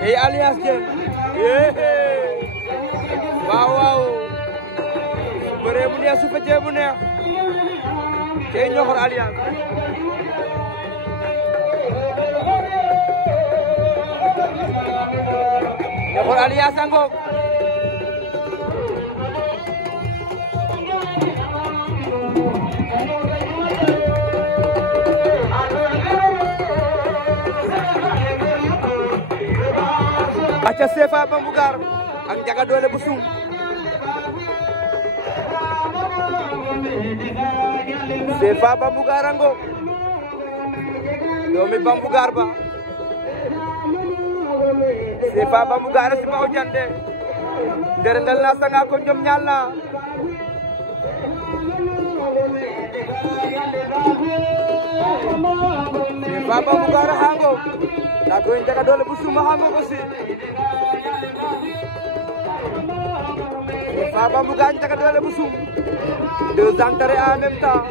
Hey alias Dieng waaw waaw bëree bu neex su fekkee bu neex tey Ñoxor alias Ñoxor alias angok aca Sefa Bambougar ak Njaga Doole bu suum Sefa Bambougar ango doomi Bambougar ba Sefa Bambougar si baw jande nderendal na sanga ko jom ñal na Sefa Bambougar hango la ko Njaga Doole bu suum hango ko si Sefa Bambougar Njaga Doole bu suum deux entrées en même temps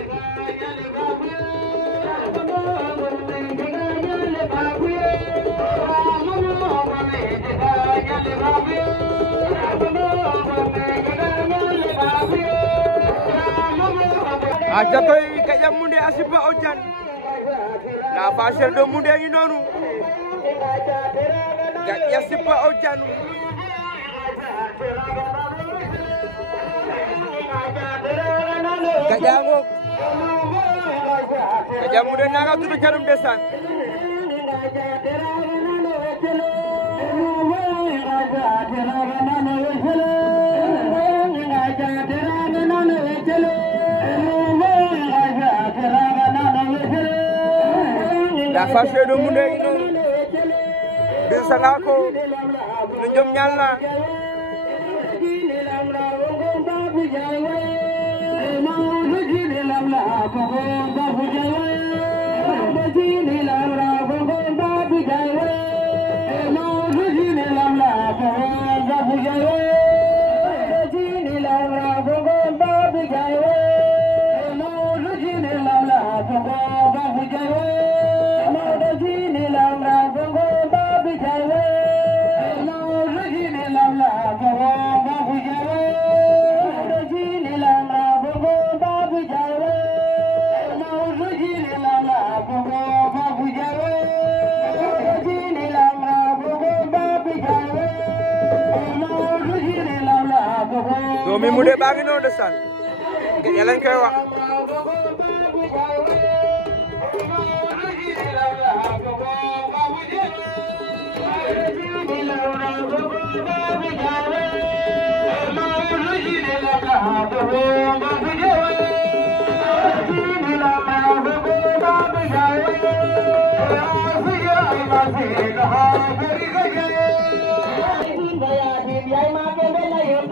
aja koy kajam munde asiba ojan na fasel do munde ngi nonu gajja siba ojan kajango kajam munde naga tudu jarum desan la fasel do munde ngi nonu desanga ko nu jom ñalna doomi mu de baa ngi noonu de san nga lañ koy wax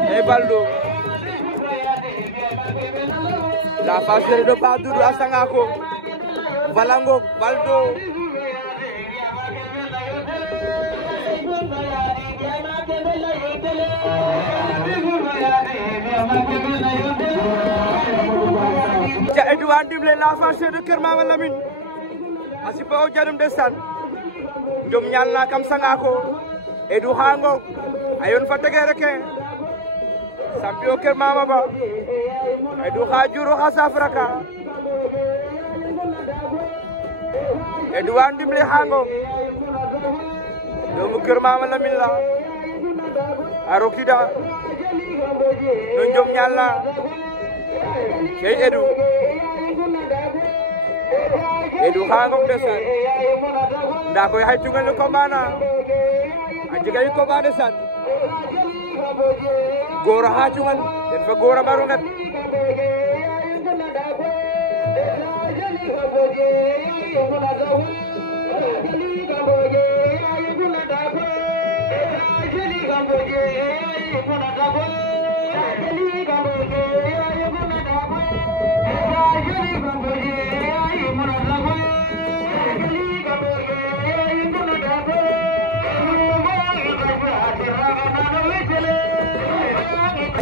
Hey Baldo la fasel do Badou asanga ko Balango Baldo ja Edouard Diblé la fasel de Kër Mama Lamine asiba o jarum desan njom ñal na kam sanga ko Edou hango ayon fa tege reke Sampio Kër Mama ba Edou khajuro khasafraka Edouard Diblé hango doomu Kër Mama Lamine la arokida no njom ñal na cey Edou hango desan nda koy hay tungal ko mana ajigay ko ba desan gora hajungan dan fa gora barungat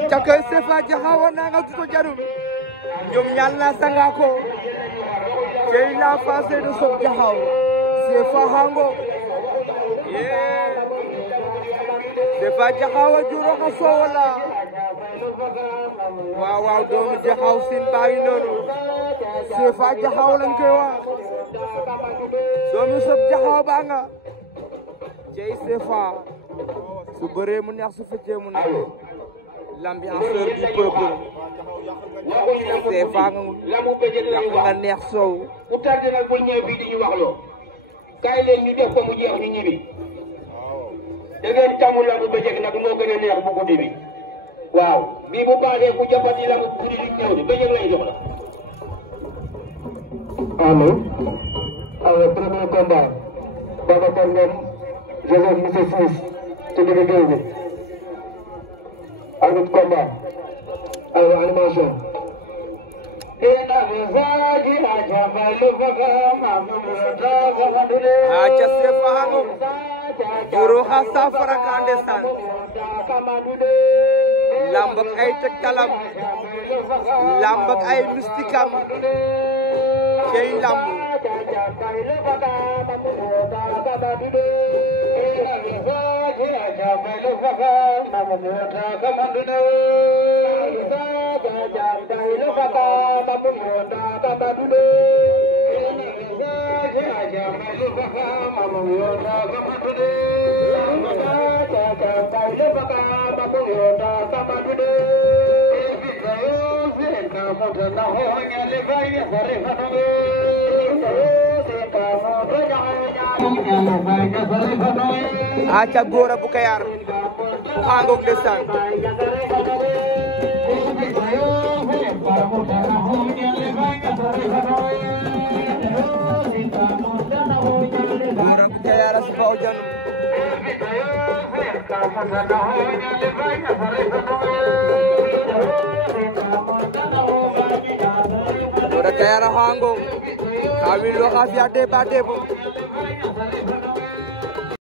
Cakay Sefa jahawan na nga tuto jarum ñom ñal na sanga ko Jey la face de Sob Jaxaw CFA hango CFA Jaxaw a juro xa soola waaw doomu Jaxaw sin baa ngi noonu CFA Jaxaw lañ koy wax doomu Sob Jaxaw baa nga Jey CFA su bëree mu neex su feccee mu neex l'ambianceur du peuple CFA nga neex soow ku tardé nag bu ñëw bii di ñu wax loo kaay leen ñu def ko mu jeex ñu ñibbi da ngeen tàmmu lambu bëccëg nag moo gën a neex bu guddi bi waaw bii bu paasee ku jàppati lambu guddi di ñëw di bëccëg lay jox la allo alors premier combat Babacar Ngom Joseph Monsieur Fils ci digg géew bi arbitre combat alors animation aca CFA hango juro xa safara ka ndeysaan lamb ak ay tegtalam lamb ak ay mystikam cey lamb aca Gora bu Kayar bu xangok ndeysaan Gora bu Kayar si fa ojan Gora Kayar hango kawil lo khafiyate bate bo